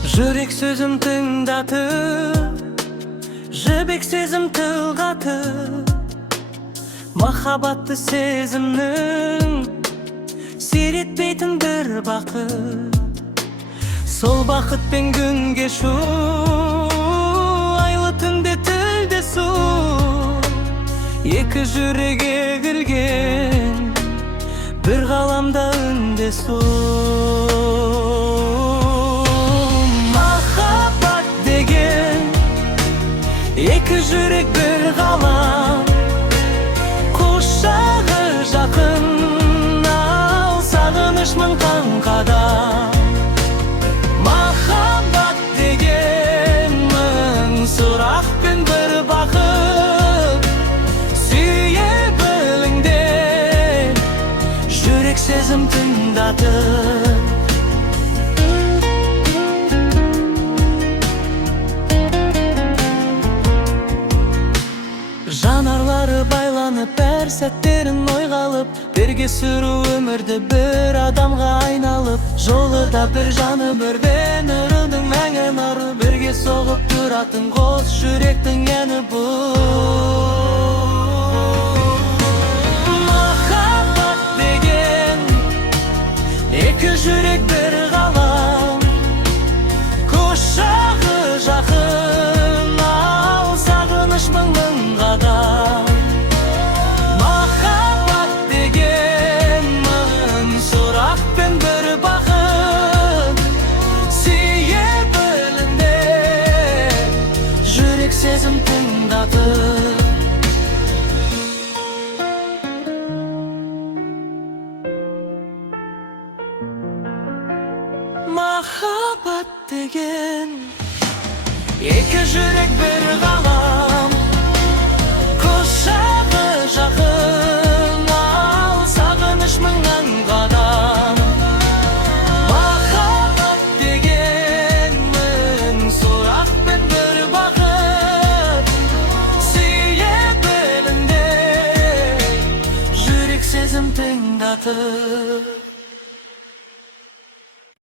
Жүрек сөзім тыңдатып, жібек сезім тылғатып, махаббатты сезімнің сиретпейтін бір бақыт. Сол бақытпен күн кешу, айлы түнде тілдесу, екі жүрек егілген бір ғаламда үндесу. Махаббат деген екі жүрек бір ғалам, құшағы жақын, ал сағыныш мың қадам. Махаббат деген мың сұрақ пен бір бақыт, сүйе біліңдер, жүрек сезім тыңдатып. Жанарлары байланып, әр сәттерін ойға алып, бірге сүру өмірді бір адамға айналып. Жолы да бір, жаны бір, бен ұрының мәңгі нары, бірге соғып тұратын қос жүректің әні бұл. Махаббат деген екі жүрек бір ғалам, құшағы жақын, ал сағыныш мың қадам. Махаббат деген мың сұрақ пен бір бақыт, сүйе біліңдер, жүрек сезім тыңдатып. Махаббат деген екі жүрек бір ғалам, құшағы жақын, ал сағыныш мыңнан қадам. Махаббат деген мың сұрақ пен бір бақыт, сүйе біліңдер, жүрек сезім тыңдатып.